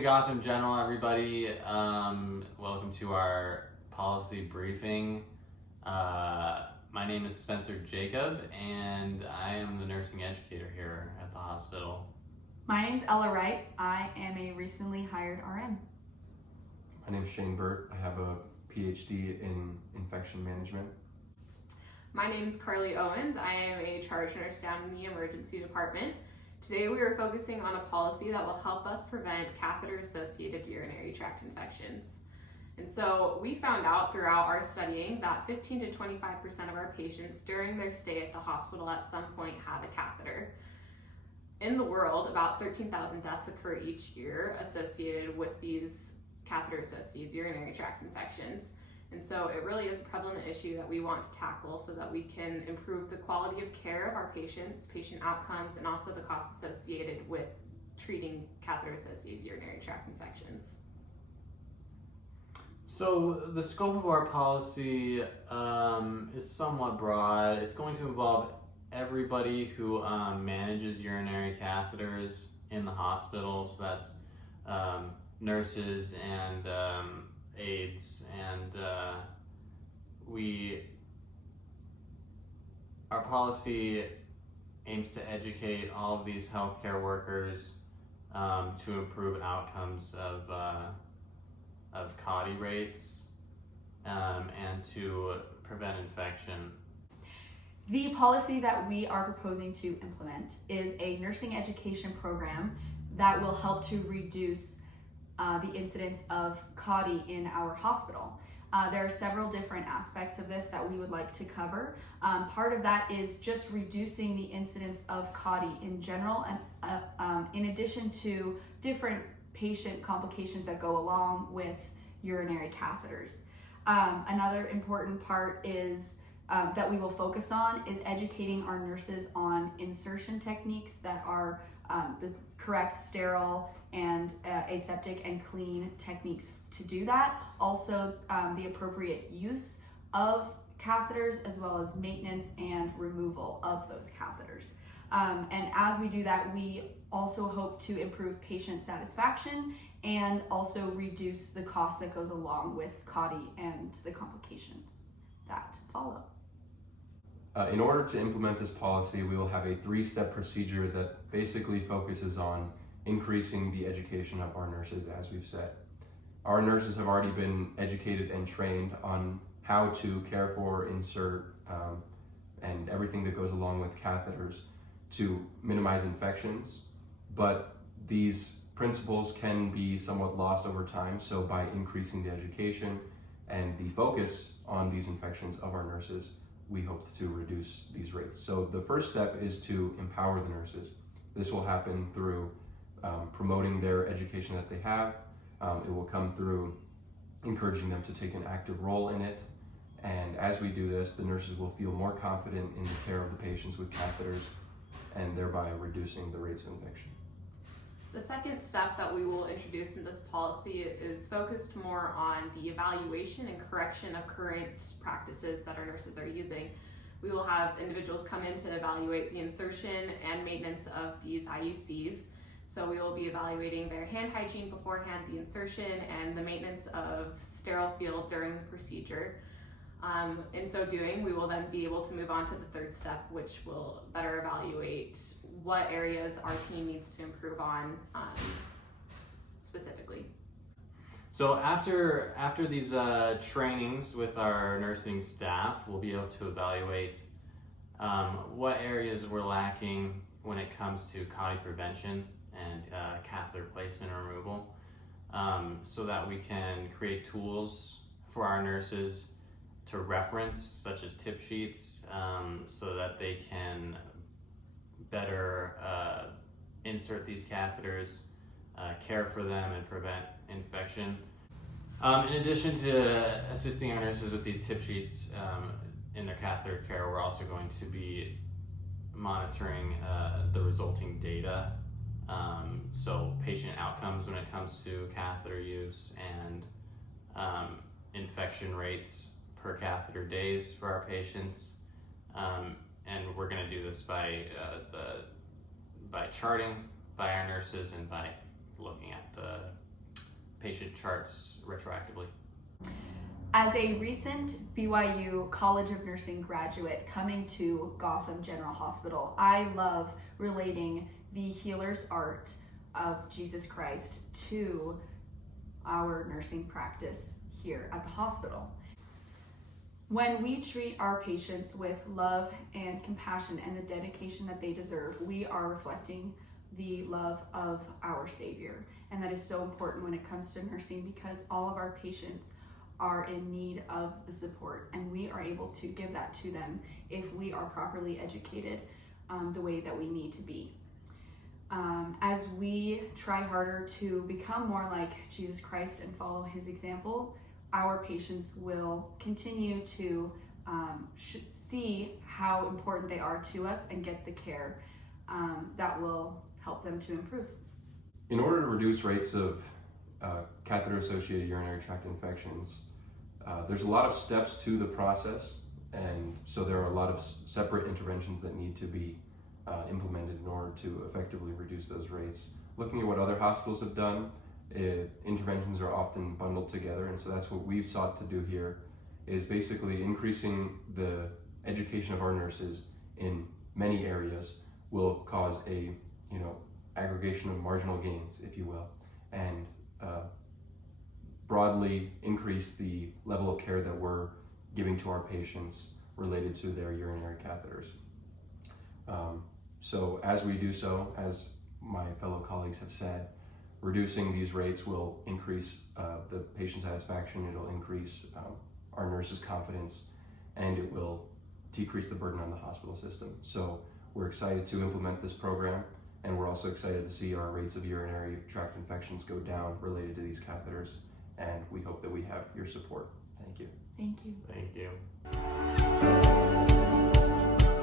to Gotham General, everybody. Welcome to our policy briefing. My name is Spencer Jacob, and I am the nursing educator here at the hospital. My name's Ella Wright. I am a recently hired RN. My name's Shane Burt. I have a PhD in infection management. My name's Carly Owens. I am a charge nurse down in the emergency department. Today we are focusing on a policy that will help us prevent catheter-associated urinary tract infections. And so we found out throughout our studying that 15 to 25% of our patients during their stay at the hospital at some point have a catheter. In the world, about 13,000 deaths occur each year associated with these catheter-associated urinary tract infections. And so it really is a prevalent issue that we want to tackle so that we can improve the quality of care of our patients, patient outcomes, and also the costs associated with treating catheter-associated urinary tract infections. So the scope of our policy is somewhat broad. It's going to involve everybody who manages urinary catheters in the hospital. So that's nurses and aides, and our policy aims to educate all of these healthcare workers to improve outcomes of CAUTI rates and to prevent infection. The policy that we are proposing to implement is a nursing education program that will help to reduce the incidence of CAUTI in our hospital. There are several different aspects of this that we would like to cover. Part of that is just reducing the incidence of CAUTI in general, and in addition to different patient complications that go along with urinary catheters. Another important part is that we will focus on is educating our nurses on insertion techniques that are the correct, sterile, and aseptic and clean techniques to do that. Also, the appropriate use of catheters, as well as maintenance and removal of those catheters. And as we do that, we also hope to improve patient satisfaction and also reduce the cost that goes along with CAUTI and the complications that follow. In order to implement this policy, we will have a 3-step procedure that basically focuses on increasing the education of our nurses, as we've said. Our nurses have already been educated and trained on how to care for, insert, and everything that goes along with catheters to minimize infections, but these principles can be somewhat lost over time. So by increasing the education and the focus on these infections of our nurses, we hope to reduce these rates. So the first step is to empower the nurses. This will happen through promoting their education that they have. It will come through encouraging them to take an active role in it. And as we do this, the nurses will feel more confident in the care of the patients with catheters, and thereby reducing the rates of infection. The second step that we will introduce in this policy is focused more on the evaluation and correction of current practices that our nurses are using. We will have individuals come in to evaluate the insertion and maintenance of these IUCs. So we will be evaluating their hand hygiene beforehand, the insertion, and the maintenance of sterile field during the procedure. In so doing, we will then be able to move on to the third step, which will better evaluate what areas our team needs to improve on specifically. So after these trainings with our nursing staff, we'll be able to evaluate what areas we're lacking when it comes to CAUTI prevention and catheter placement and removal, so that we can create tools for our nurses to reference, such as tip sheets, so that they can better insert these catheters, care for them, and prevent infection. In addition to assisting our nurses with these tip sheets in their catheter care, we're also going to be monitoring the resulting data. So patient outcomes when it comes to catheter use, and infection rates per catheter days for our patients. And we're going to do this by charting by our nurses and by looking at patient charts retroactively. As a recent BYU College of Nursing graduate coming to Gotham General Hospital, I love relating the healer's art of Jesus Christ to our nursing practice here at the hospital. When we treat our patients with love and compassion and the dedication that they deserve, we are reflecting the love of our Savior. And that is so important when it comes to nursing, because all of our patients are in need of the support, and we are able to give that to them if we are properly educated the way that we need to be. As we try harder to become more like Jesus Christ and follow his example, our patients will continue to see how important they are to us and get the care that will help them to improve. In order to reduce rates of catheter-associated urinary tract infections, there's a lot of steps to the process, and so there are a lot of separate interventions that need to be implemented in order to effectively reduce those rates. Looking at what other hospitals have done, interventions are often bundled together, and so that's what we've sought to do here, is basically increasing the education of our nurses in many areas will cause a aggregation of marginal gains, if you will, and broadly increase the level of care that we're giving to our patients related to their urinary catheters. So as we do so, as my fellow colleagues have said, reducing these rates will increase the patient satisfaction, it'll increase our nurses' confidence, and it will decrease the burden on the hospital system. So we're excited to implement this program, and we're also excited to see our rates of urinary tract infections go down related to these catheters, and we hope that we have your support. Thank you. Thank you. Thank you.